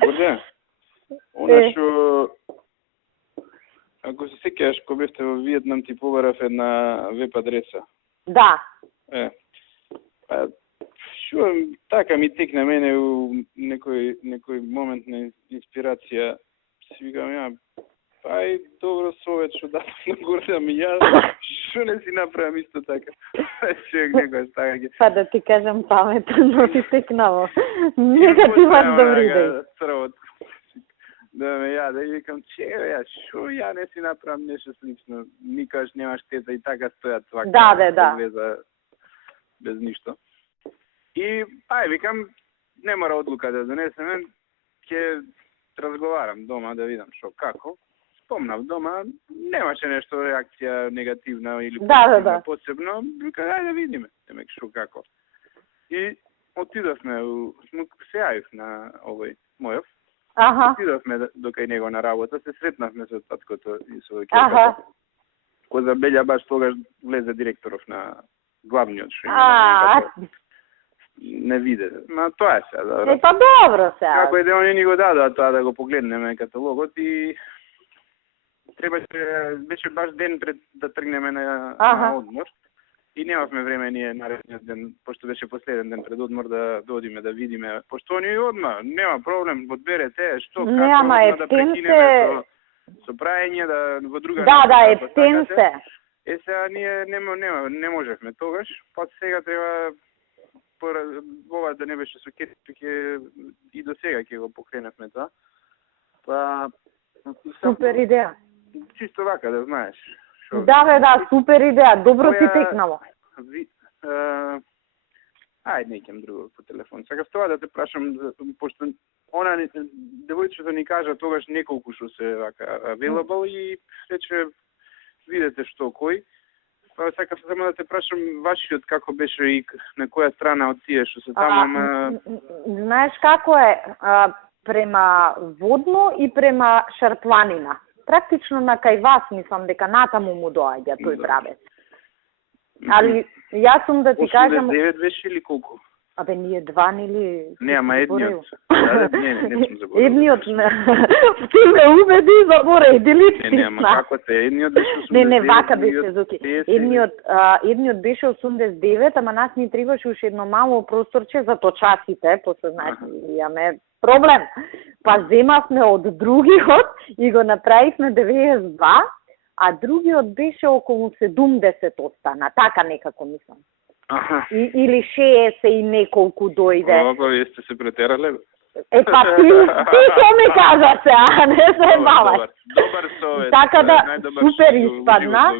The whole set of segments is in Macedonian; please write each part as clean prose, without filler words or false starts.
Горде, она што, ако се сеќаваш, кога бевте во Виетнам, ти побарав една веб адреса. Да. Па, шо, така ми текна мене у некој момент на инспирација. Си викам, ја, ај, добро совет што дадам на Горда ми, ја, шо не си направам исто така. Човек некојаш така ги. Па да ти кажам паметно ти текнало. Нека ти имаш добри идеи. Црвот. Да ме ја, да викам, ја, шо ја не си направам нешто слично. Никаш нема штета и така стојат свака. Да. Без ништо. И, ај, викам, не мора одлука да донесеме, ќе разговарам дома да видам шо како. Спомнав дома, немаше нешто реакција негативна или посебно. Вика, ајде да видиме, немек шо како. И отидовме, се јавив на овој мојов. Отидовме до кај него на работа, се сретнавме со таткото и со ќерката. Кој забелја баш тогаш влезе директоров на главниот шо има. Не виде. Ма тоа е сега, добро. Па добро сега. Како и да они ни го дадоа тоа да го погледнеме каталогот и беше баш ден пред да тргнеме на одмор. И немавме време ние наредниот ден, пошто беше последен ден пред одмор да додиме да видиме. Пошто они одма, нема проблем, одберете што како да прекинеме со праење да во друга. Да, ептен се. Сега ние не можевме тогаш, па сега треба ова да не беше со ќе и до сега ќе го покренавме тоа. Па супер идеја. Чисто вака да знаеш. Да, супер идеја, добро ти текнало. Ајде, неќем друго по телефон. Сакав тоа да те прашам, пошто она девојчето ни кажа тогаш неколку што се вака available и рече видете што кој. Па сакав само да те прашам вашиот како беше и на која страна од тие што се таму. Знаеш како е, према Водно и према Шарпланина. Практично на кај вас, мислам дека натаму му доаѓа тој правец. Али јас сум да ти кажам 89 беше или колку? Абе ние два нели? Не, ама едниот. Не сум заборил. Едниот ти ме убеди заборај делит. Не, ама како те едниот беше 89. Не, вака беше Зоки. Едниот беше 89, ама нас ни требаше уште едно мало просторче за точаците, после знаеш, имаме проблем. Па земавме од другиот и го направивме 92, а другиот беше околу 70 остана, така некако мислам. Или 60 и неколку дојде. Па вие сте се претерале. Па ти што ми кажа се, а не се баваш. Добар совет. Така да супер испадна.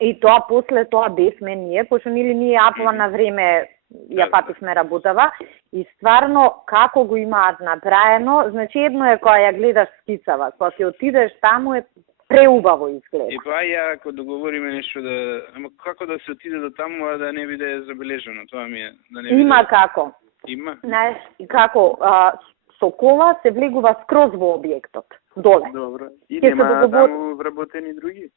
И тоа после тоа бевме ние, пошто ние апова на време ја пативме работава и стварно како го имаат направено, значи едно е кога ја гледаш скицава, кога ќе отидеш таму е преубаво изгледа. И па ја ако договориме нешто да, ама како да се отиде до таму а да не биде забележано, тоа ми е, да не биде. Има како. Има. Знаеш, како со кола се влегува скроз во објектот, доле. Добро. И нема таму вработени други?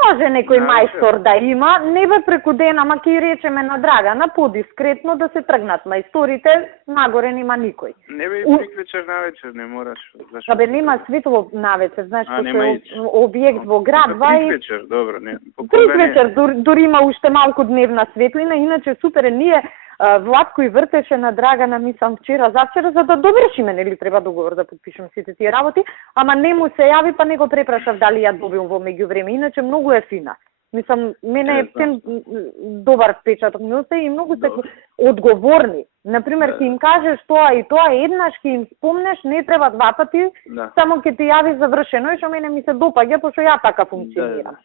Може некој мајстор да има, не бе преку ден, ама ќе речеме на Драгана, подискретно да се тргнат мајсторите, нагоре нема никој. Не бе приквечер навечер, не мораш. Зашто? Абе нема светло навечер, знаеш, што е објект во град, приквечер, добро, не. Приквечер, дури има уште малку дневна светлина, иначе супер е ние Владко и вртеше на Драгана, мислам вчера, завчера, за да довршиме, нели треба договор да подпишем сите тие работи, ама не му се јави, па не го препрашав дали ја добил во меѓувреме, иначе многу е фина. Мислам, мене е тем добар впечаток ми остаи и многу се одговорни. Например, ќе им кажеш тоа и тоа, еднаш ќе им спомнеш, не треба два пати, само ќе ти јави завршено и што мене ми се допаѓа, пошто ја така функционирам.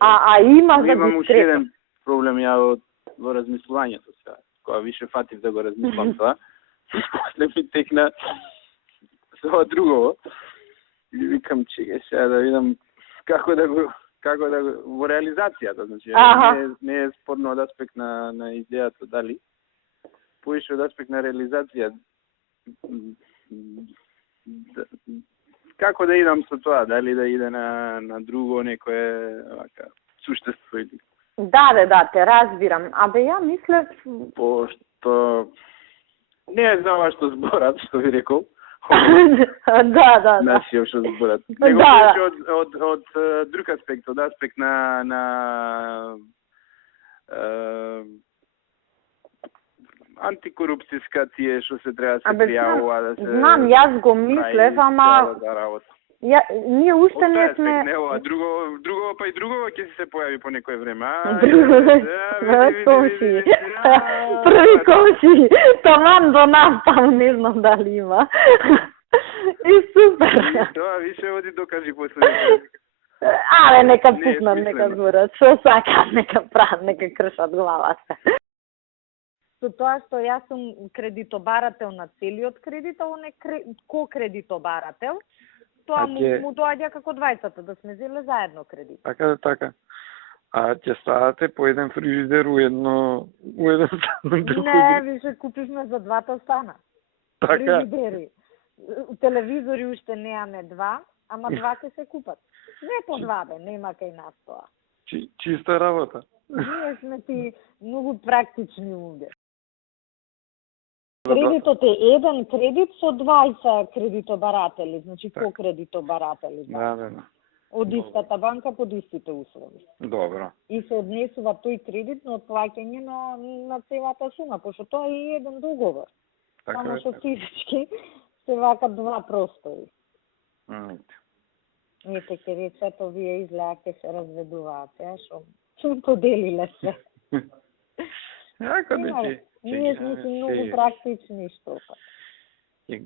А има за имам уште еден проблем ја во размислувањето сега. Кога више фатив да го размислам тоа, после ми текна со друго. И викам, чекај сега да видам како да го во реализацијата, значи не е спорно од аспект на идејата дали, поише од аспект на реализација. Како да идам со тоа, дали да иде на друго некое вака суштество или. Да, те разбирам. Абе, ја мислев... Пошто... Не е за ова што зборат, што ви рекол. Да. Нашиот што зборат. Него од друг аспект, од аспект на антикорупцијска тие што се треба се пријавува да се. Знам, јас го мислев, ама ние уште не сме. Друго па и друго ќе се појави по некое време. Први комши, таман до нас, таму не знам дали има. И супер. Тоа више оди докажи после. Але нека пукнат, нека зборат, што сакат, нека прават, нека кршат главата. Со тоа што јас сум кредитобарател на целиот кредит, а он е ко-кредитобарател, тоа му доаѓа како двајцата, да сме зеле заедно кредит. Така. А ќе ставате по еден фрижидер у еден стан? Не, више купивме за двата стана. Така. Фрижидери. Телевизори уште неаме два, ама два ќе се купат. Не по два, бе, нема кај нас тоа. Чиста работа. Ние сме ти многу практични луѓе. Кредитот е еден кредит со 20 кредитобаратели, значи ко-кредитобаратели. Да. Од истата банка под истите услови. Добро. И се однесува тој кредит на отплаќање на целата сума, пошто тоа е еден договор. Само што физички се вака два простори. Ете, ке речето, вие изгледа ке се разведуваате, што поделиле се. Ние сме си многу практични, што па. Ќе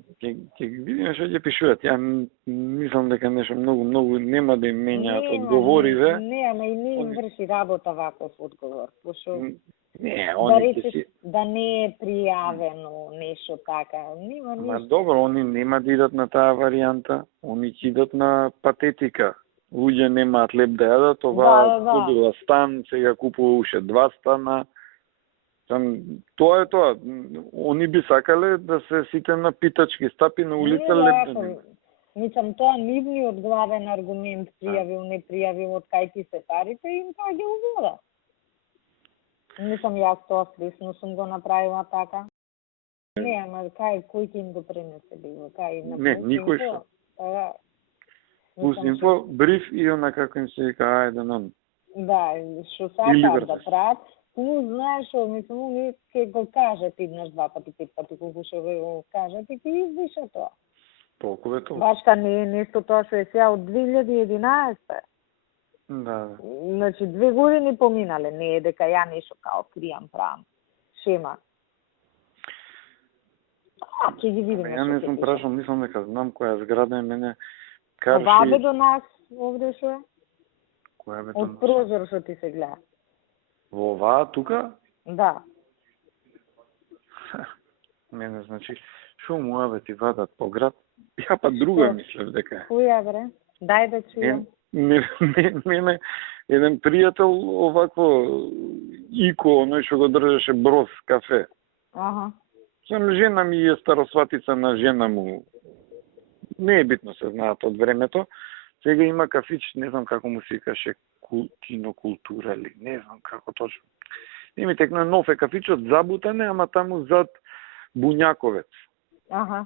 видиме што ќе пишуваат. Ја мислам дека нешто многу нема да им менјаат одговориве. Не, ама и не им врши работа ваков одговор. Пошто да не е пријавено нешто така. Нема ништо. Ма добро, они нема да идат на таа варијанта. Они ќе идат на патетика. Луѓе немаат леп да јадат, купила стан, сега купува уште два стана. Тоа е тоа. Они би сакале да се сите на питачки стапи на улица леп. Мислам, тоа нивниот главен аргумент, пријавил, не пријавил, од кај ти се парите, им паѓа у вода. Мислам, јас тоа свесно сум го направила така. Не, ама кој ќе им го пренесе било? Не, никој што. Пуснинфо, бриф и она како им се вика, ајде нам. Да, што сакаат да прават. Ну, знаеш, мислам, ќе го кажат еднаш, два пати, пет пати, колку што го кажат и ќе извиша тоа. Толку е тоа. Башка не е нешто тоа што е сега од 2011. Да. Значи, 2 години поминале, не е дека ја нешто као кријам, правам. Шема. Ќе ги видиме. Ја не сум прашал, мислам дека знам која зграда е мене карши. Ова бе до нас, овде што е? Која бе до нас? Од прозор што ти се гледа. Во оваа тука? Да. Мене, значи, шо му бе ти вадат по град? Ја па друга мислев дека. Која бре? Дај да чујам. Мене еден пријател овакво ико, оној што го држеше Броз кафе. Аха. Сам жена ми е старосватица на жена му. Не е битно, се знаат од времето. Сега има кафич, не знам како му се викаше, кинокултура ли, не знам како точно. И ми текна нов е кафичот, забутане, ама таму зад Буњаковец. Аха.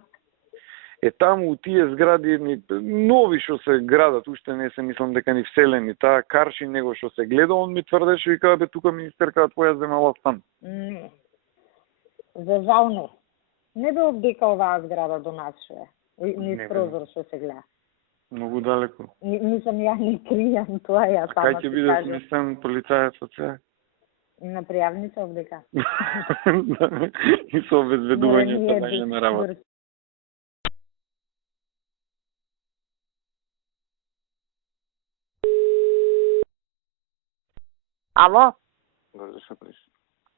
Е таму у тие згради нови што се градат, уште не се мислам дека ни вселени, таа карши него што се гледа, он ми тврдеше и каде тука министерката твоја земала стан. Не. За жал не. Не бе дека оваа зграда до нас што е. Низ прозор што се гледа. Многу далеко. Нисам ја не кријам тоа, ја сама. Кај ќе биде сместен полицаец од сега? На пријавница овдека. И со обезбедувањето најде на работа. Ало? Добре, што преш?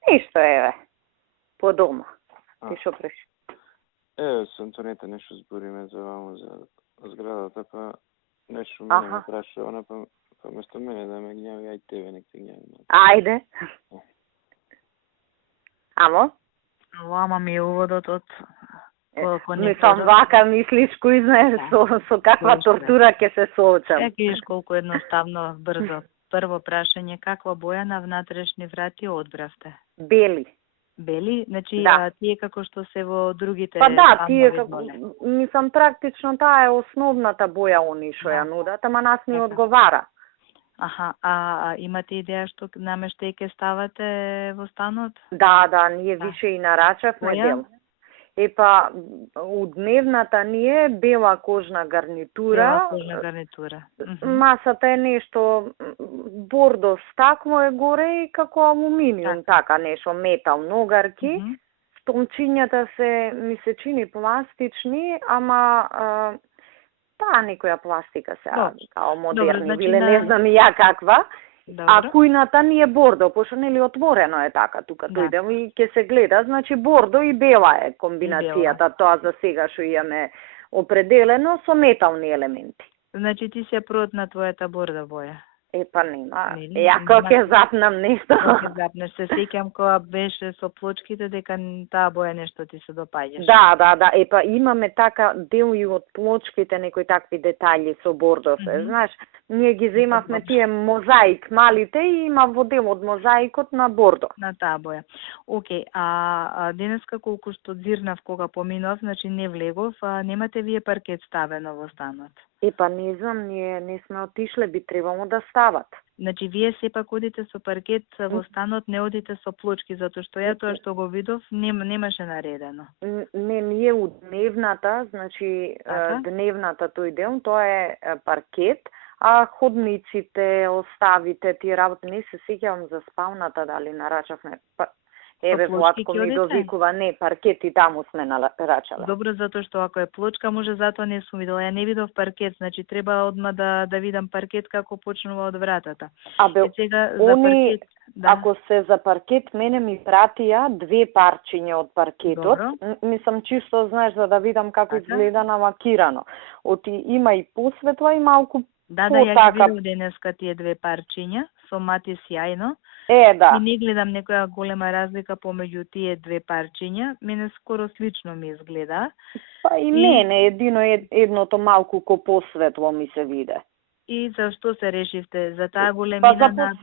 Ништо е, по дома. Ти што преш? Со Антонета нешто збориме за вамо, за зградата, па нешто ме прашува, она па место мене да ме гњави, ај тебе нек те гњави. Ајде. Ало? Ама ми е уводот од Мислам, вака мислиш, кој знае со каква тортура ќе се соочам. Ја видиш колку едноставно, брзо. Прво прашање, каква боја на внатрешни врати одбравте? Бели. Бели, значи Да. тие како што се во другите Па да, тие станови како, доле. мислам практично таа е основната боја они што ја нудат, ама нас ни Така. одговара. Аха, имате идеја што намештај ќе ставате во станот? Да, ние Да. више и нарачавме Која? дел. Епа, у дневната ни е бела кожна гарнитура. Бела кожна гарнитура. Масата е нешто бордо стакло е горе и како алуминиум, така нешто, метал, ногарки. Стомчињата се, ми се чини пластични, ама таа некоја пластика се, као модерни, значи биле, не знам и ја каква. Добро. А кујната ни е бордо, пошто нели отворено е така, тука Да. дојдем и ќе се гледа, значи бордо и бела е комбинацијата, тоа за сега што имаме определено со метални елементи. Значи ти се прот на твојата борда боја. Епа нема. Нели? Ја ќе запнам нешто. Ќе запнеш, се сеќам кога беше со плочките дека таа боја нешто ти се допаѓаше. Да. Епа имаме така дел и од плочките, некои такви детаљи со бордо се. Знаеш, ние ги земавме тие мозаик малите и има во дел од мозаикот на бордо. На таа боја. Океј, а денеска колку што зирнав кога поминав, значи не влегов, немате вие паркет ставено во станот? Епа не знам, ние не сме отишле, би требало да стават. Значи вие сепак одите со паркет во станот, не одите со плочки, затоа што ја тоа што го видов немаше наредено. Не, ние у дневната, значи дневната тој дел, тоа е паркет, а ходниците, оставите, тие работи, не се сеќавам за спалната дали нарачавме. Еве Владко ми довикува, не, паркет и таму сме нарачале. Добро, затоа што ако е плочка, може затоа не сум видела. Ја не видов паркет, значи треба одма да видам паркет како почнува од вратата. Сега за паркет, ако се за паркет, мене ми пратија 2 парчиња од паркетот. Мислам чисто, знаеш, за да видам како изгледа намакирано. Оти има и посветла и малку ја ги видов денеска тие 2 парчиња, со мати сјајно. Да. И не гледам некоја голема разлика помеѓу тие 2 парчиња. Мене скоро слично ми изгледа. Па и мене, едното малку ко посветло ми се виде. И зашто се решивте? За таа големина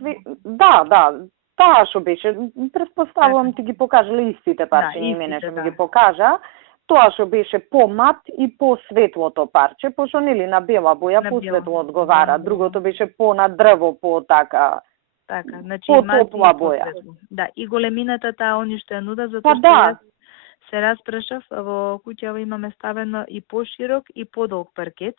Да. Таа што беше, претпоставувам ти ги покажале истите парчиња, мене што ми ги покажа. Тоа што беше помат и посветлото парче, пошто нели на бела боја посветло одговара, другото беше на дрво, така, значи потопла боја. Да, и големината таа они што ја нуда, затоа што се распрашав, во куќава имаме ставено и поширок и подолг паркет.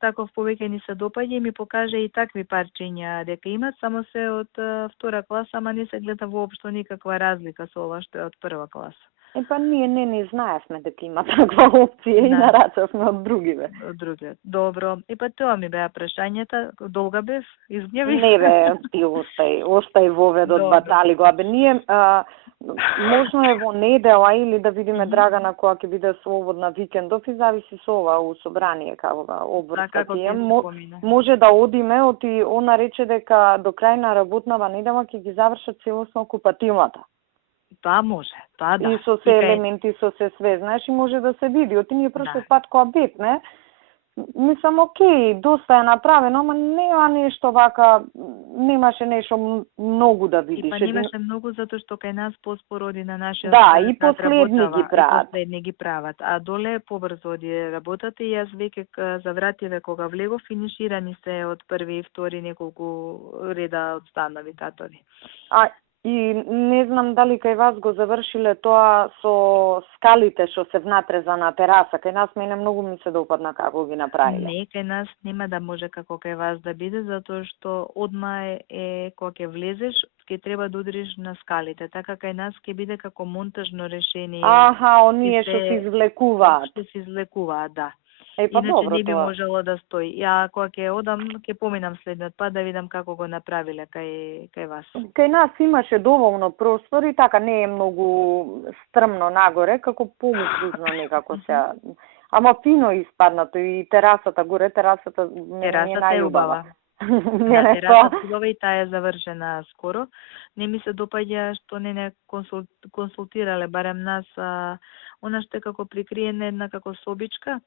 Таков повеќе ни се допаѓа и ми покажа и такви парчиња дека имат, само се од втора класа, ама не се гледа воопшто никаква разлика со ова што е од прва класа. Епа ние не знаевме дека има таква опција и нарачавме од другиве. Од другиве. Добро. Епа тоа ми беа прашањата. Долга бев? Изгневих? Не бе, ти остај воведот, батали го. Ние можно е во недела или да видиме Драгана кога ќе биде слободна викендов и зависи со ова у собрание како обврска тие. Може да одиме, оти она рече дека до крај на работнава недела ќе ги завршат целосно купатилната. Тоа може, тоа да. И со се елементи, со се све, знаеш, и може да се види. Оти ние прошлиот пат кога бевме, мислам, окей, доста е направено, ама нема нешто вака, немаше нешто многу да видиш. И па немаше многу затоа што кај нас поспор оди на нашиот и последни ги прават. Последни ги прават, а доле побрзо оди работата и јас веќе завративе кога влегов, финиширани се од први и втори неколку реда од станови татови. И не знам дали кај вас го завршиле тоа со скалите што се внатре на тераса. Кај нас мене многу ми се допадна како ги направиле. Не, кај нас нема да може како кај вас да биде, затоа што одма е кога ќе влезеш, ќе треба да удриш на скалите. Така кај нас ќе биде како монтажно решение. Оние што се извлекуваат. Што се извлекуваат, да. Иначе не би можело да стои. Ја кога ќе одам, ќе поминам следниот пат да видам како го направиле кај вас. Кај нас имаше доволно простор и така не е многу стрмно нагоре, како полуфризно некако се. Ама фино испаднато и терасата горе, терасата е најубава. Терасата убава и таа е завршена скоро. Не ми се допаѓа што не консултирале, барем нас, она што е како прикриена една како собичка.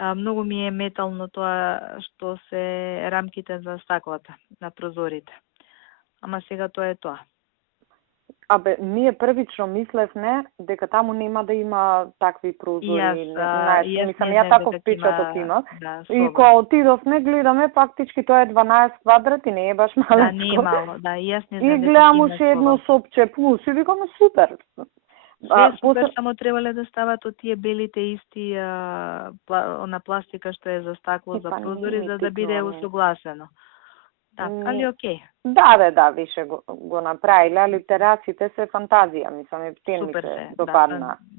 Многу ми е метално тоа што се рамките за стаклата на прозорите. Ама сега тоа е тоа. Абе, ние првично мислевме дека таму нема да има такви прозори. Мислам, ја таков впечаток имав. Да, и кога отидовме, гледаме, фактички тоа е 12 квадрати, не е баш малко. Да, не е мало, да, и јас не знам. И гледам уште едно сопче плюс и викаме супер. Супер, само требале да стават од тие белите исти на пластика што е за стакло за прозори, за да биде усогласено. Да, али окей. Да, више го направиле, али терасите се фантазија, мислам, птен ми се допадна.